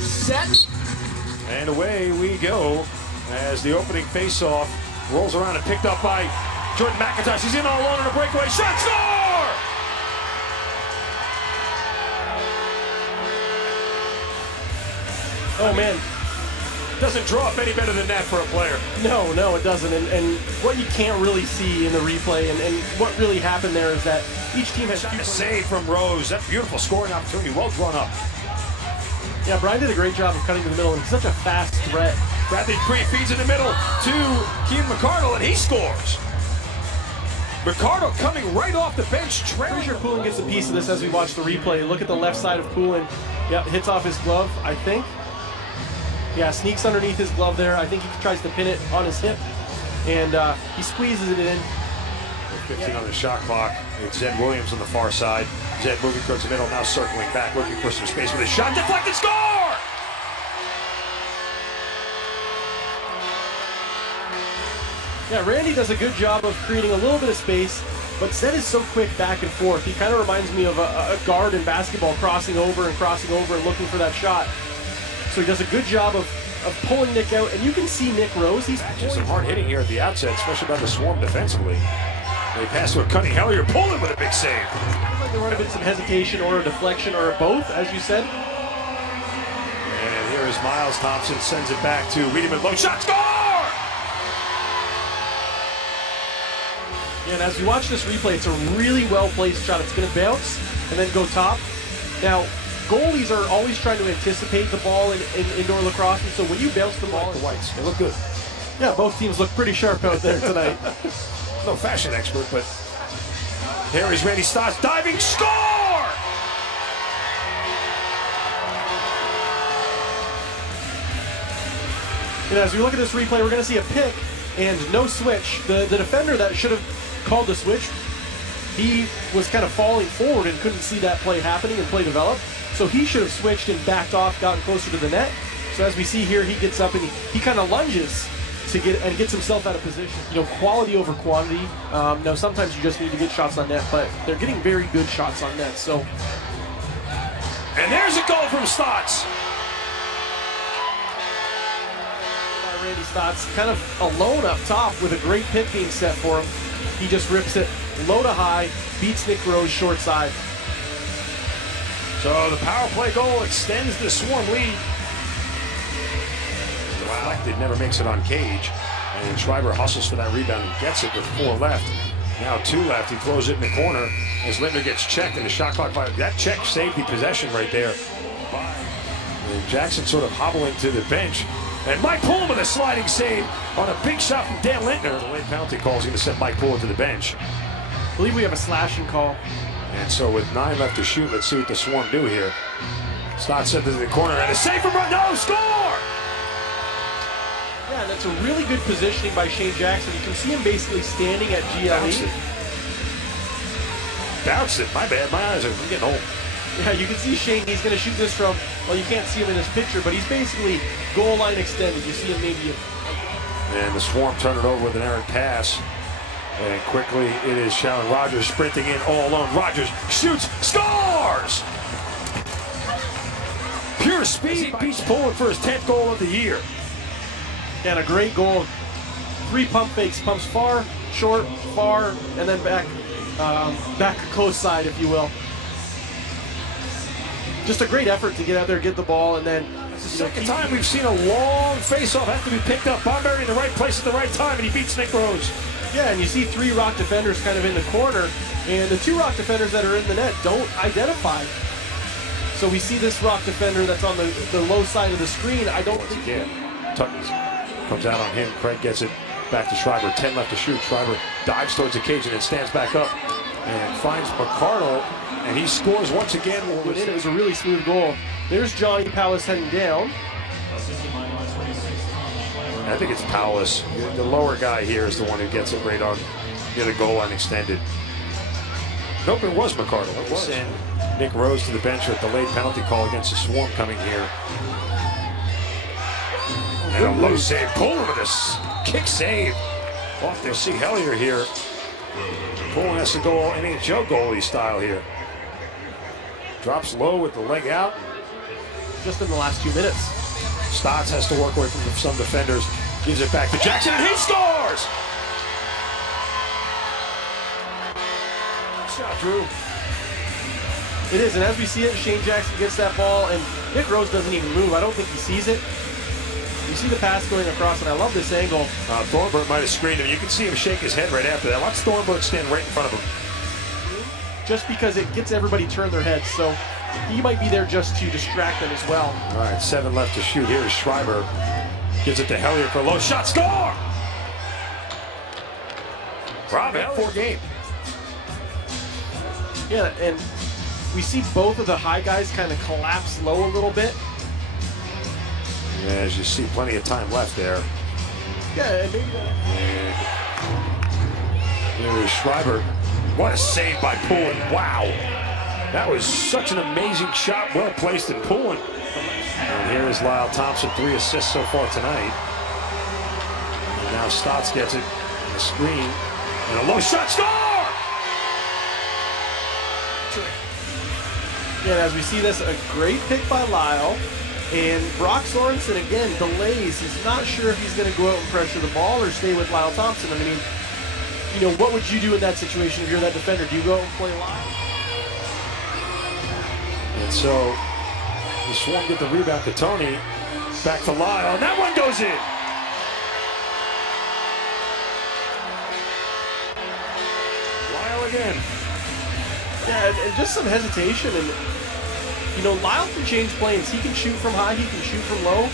set. And away we go as the opening faceoff rolls around and picked up by Jordan McIntosh. He's in all alone on a breakaway shot. Score! Oh man. Doesn't draw up any better than that for a player. No, it doesn't. And what you can't really see in the replay and what really happened there is that each team has a save from Rose. That beautiful scoring opportunity, well drawn up. Yeah, Brian did a great job of cutting to the middle and such a fast threat. Bradley Cree feeds in the middle to Keem McCardle and he scores. McCardle coming right off the bench. Pretty sure Poulin gets a piece of this as we watch the replay. Look at the left side of Poulin. Yep, hits off his glove, I think. Yeah, sneaks underneath his glove there. I think he tries to pin it on his hip, and he squeezes it in. 15 on the shot clock. It's Zed Williams on the far side. Zed moving towards the middle, now circling back, looking for some space with a shot. Deflected, score! Yeah, Randy does a good job of creating a little bit of space, but Zed is so quick back and forth. He kind of reminds me of a guard in basketball crossing over and looking for that shot. So he does a good job of pulling Nick out, and you can see Nick Rose. He's just some hard hitting here at the outset, especially by the Swarm defensively. They pass to a cutting Hellier, Poulin with a big save. Like there would have been some hesitation or a deflection or both, as you said. And here is Miles Thompson, sends it back to Wiedemann, low shot, score! Yeah, and as you watch this replay, it's a really well-placed shot. It's going to bounce and then go top. Now, goalies are always trying to anticipate the ball in indoor lacrosse, and so when you bounce the ball, the Whites, they look good. Yeah, both teams look pretty sharp out there tonight. No fashion expert, but here is Randy Stotts diving, score! And as we look at this replay, we're going to see a pick and no switch. The defender that should have called the switch, he was kind of falling forward and couldn't see that play happening and play develop. So he should have switched and backed off, gotten closer to the net. So as we see here, he gets up and he kind of lunges to gets himself out of position. You know, quality over quantity. Now sometimes you just need to get shots on net, but they're getting very good shots on net. So, and there's a goal from Stotts. Randy Stotts kind of alone up top with a great pick being set for him. He just rips it low to high, beats Nick Rose short side. So the power play goal extends the Swarm lead. Deflected, never makes it on cage. And Schreiber hustles for that rebound and gets it with 4 left. Now 2 left, he throws it in the corner as Lindner gets checked and the shot clock by that check saved the possession right there. And Jackson sort of hobbling to the bench. And Mike Poulin with a sliding save on a big shot from Dan Lindner. The late penalty call is going to send Mike Poulin to the bench. I believe we have a slashing call. And so with 9 left to shoot, let's see what the Swarm do here. Stotts sent it to the corner and a save from no score! Yeah, that's a really good positioning by Shane Jackson. You can see him basically standing at GLE. Bounced it, my bad, my eyes are getting old. Yeah, you can see Shane, he's going to shoot this from, well, you can't see him in this picture, but he's basically goal line extended. You see him maybe. And the Swarm turn it over with an errant pass. And quickly it is Sharon Rogers sprinting in all alone. Rogers shoots, scores! Pure speed beats Poulin for his 10th goal of the year. And a great goal. 3 pump fakes, pumps far, short, far, and then back close side, if you will. Just a great effort to get out there, get the ball, and then it's the second time we've seen a long face-off have to be picked up. Barberry in the right place at the right time, and he beats Nick Rose. Yeah, and you see 3 Rock defenders kind of in the corner, and the 2 Rock defenders that are in the net don't identify. So we see this Rock defender that's on the low side of the screen. I don't think again. Tuckins comes out on him. Craig gets it back to Schreiber. 10 left to shoot. Schreiber dives towards the cage and then stands back up and finds McCardle, and he scores once again. It was a really smooth goal. There's Johnny Powis heading down. I think it's Powis. The lower guy here is the one who gets it right on near the goal line extended. Nope, it was McCardle. It was. And Nick Rose to the bench with the late penalty call against the Swarm coming here. And a low save. Poulin with a kick save. Off there. See Hellier here. Poulin has to go NHL goalie style here. Drops low with the leg out. just in the last 2 minutes. Stotts has to work away from some defenders. Gives it back to Jackson, and he scores! Shot, Drew. It is, and as we see it, Shane Jackson gets that ball, and Nick Rose doesn't even move. I don't think he sees it. You see the pass going across, and I love this angle. Thornburg might have screened him. You can see him shake his head right after that. Watch Thornburg stand right in front of him. Just because it gets everybody turn their heads, so he might be there just to distract them as well. All right, 7 left to shoot. Here is Schreiber. Gives it to Hellier for a low shot. Score! Rob Hellier. 4 game. Yeah, and we see both of the high guys kind of collapse low a little bit. Yeah, as you see, plenty of time left there. Yeah, and maybe Here is Schreiber. What a save by Poulin. Wow. That was such an amazing shot, well placed in Poulin. And here is Lyle Thompson, 3 assists so far tonight. And now Stotts gets it on the screen. And a low shot, score! Yeah, as we see this, a great pick by Lyle. And Brock Sorensen, again, delays. He's not sure if he's going to go out and pressure the ball or stay with Lyle Thompson. I mean, you know, what would you do in that situation if you're that defender? Do you go out and play Lyle? And so the Swarm get the rebound to Tony. Back to Lyle, and that one goes in. Lyle again. Yeah, and just some hesitation. And, you know, Lyle can change planes. He can shoot from high, he can shoot from low.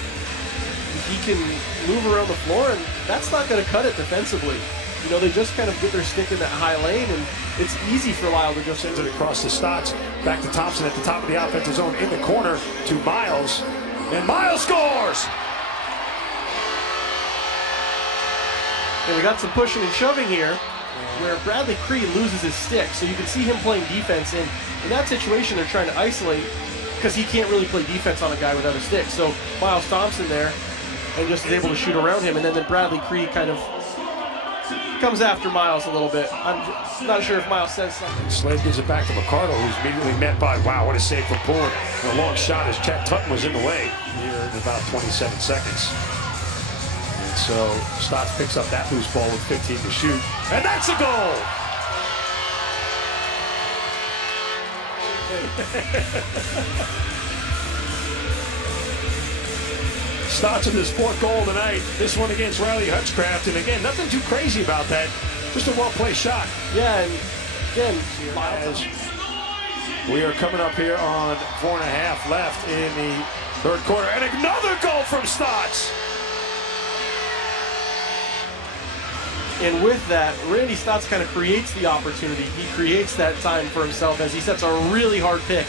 He can move around the floor, and that's not going to cut it defensively. You know, they just kind of get their stick in that high lane, and it's easy for Lyle to just send it across the Stotts. Back to Thompson at the top of the offensive zone in the corner to Miles. And Miles scores! And we got some pushing and shoving here, where Bradley Creed loses his stick. So you can see him playing defense, and in that situation, they're trying to isolate because he can't really play defense on a guy without a stick. So Miles Thompson there, and just is able to shoot around him, and then Bradley Creed kind of comes after Miles a little bit. I'm not sure if Miles says something. Slade gives it back to McCardle, who's immediately met by, wow, what a save from Poulin. A long shot as Chad Tutton was in the way here in about 27 seconds. And so Stotts picks up that loose ball with 15 to shoot, and that's a goal! Stotts in his 4th goal tonight. This one against Riley Hutchcraft, and again, nothing too crazy about that. Just a well-placed shot. Yeah, and again, Miles. We are coming up here on 4.5 left in the 3rd quarter, and another goal from Stotts. And with that, Randy Stotts kind of creates the opportunity. He creates that time for himself as he sets a really hard pick.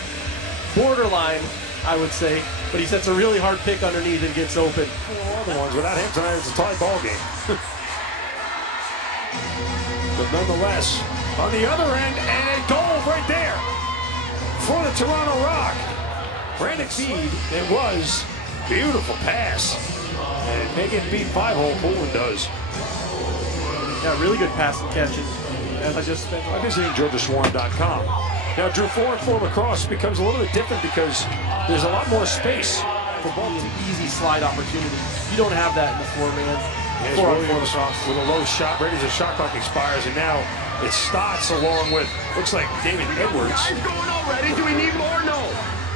Borderline, I would say, but he sets a really hard pick underneath and gets open. 4 other ones. Without him tonight, it's a tie ball game. But nonetheless, on the other end, and a goal right there for the Toronto Rock. Brandon Feed, it was beautiful pass. And make it beat 5-hole, Poulin does. Yeah, really good pass and catch. As I just spent. I'm visiting GeorgiaSwarm.com. Now, Drew, 4-on-4 lacrosse becomes a little bit different because there's a lot more space for ball. An easy slide opportunity. You don't have that in the 4-man. 4-on-4 lacrosse. With a low shot, right as the shot clock expires, and now it's Stotts along with, looks like David Edwards. Guys going already? Do we need more? No.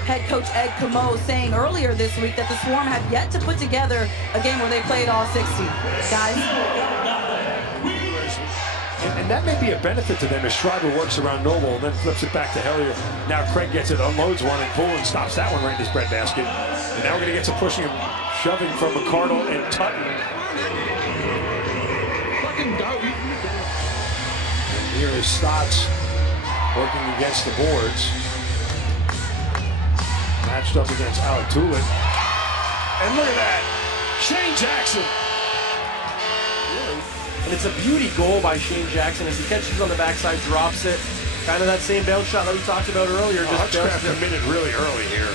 Head coach Ed Camo saying earlier this week that the Swarm have yet to put together a game where they played all 60. Guys. And that may be a benefit to them as Schreiber works around Noble and then flips it back to Hellier. Now Craig gets it, unloads one, and Poulin stops that one right in his breadbasket. And now we're going to get some pushing and shoving from McCardle and Tutton. And here is Stotts working against the boards. Matched up against Alec Tulin. And look at that, Shane Jackson. And it's a beauty goal by Shane Jackson as he catches on the backside, drops it. Kind of that same bounce shot that we talked about earlier. Hutchcraft committed really early here.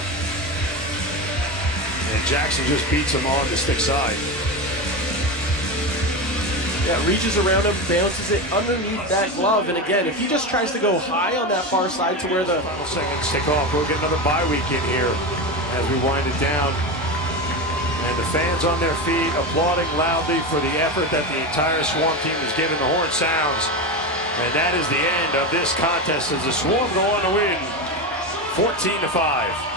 And Jackson just beats him on the stick side. Yeah, reaches around him, bounces it underneath that glove. And again, if he just tries to go high on that far side to where the final seconds tick off, we'll get another bye week in here as we wind it down. And the fans on their feet applauding loudly for the effort that the entire Swarm team has given. The horn sounds. And that is the end of this contest as the Swarm go on to win 14-5.